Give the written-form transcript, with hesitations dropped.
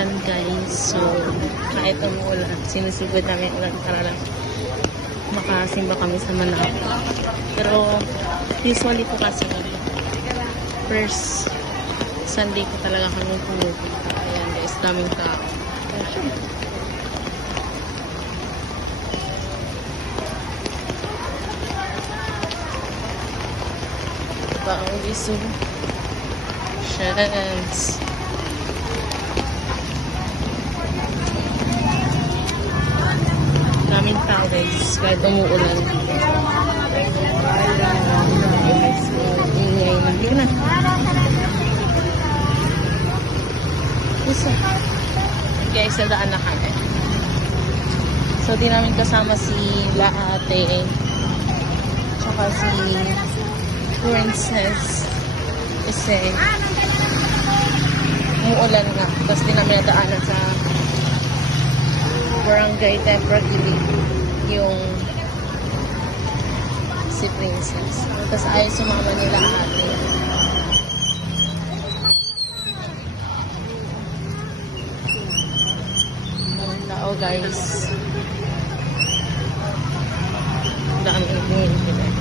umuulan guys. So, kahit umuulan, sinusugod namin ulan para lang makasimba kami sa Manapa. Pero, usually po kasi first Sunday ko talaga kami pumupunta. Ayan guys, daming tao. Diba ang iso? Chance. Daming tao guys, kahit umuulan. Hindi na. Isa. Guys, nadaan na kami. So, di namin kasama si Laate. Tsaka si Princess. Kasi umuulan nga. Tapos di namin nadaanan sa Barangay Temporary yung si Princess. Tapos ayaw sumama nila ate. Tao guys. Dami yung pinili.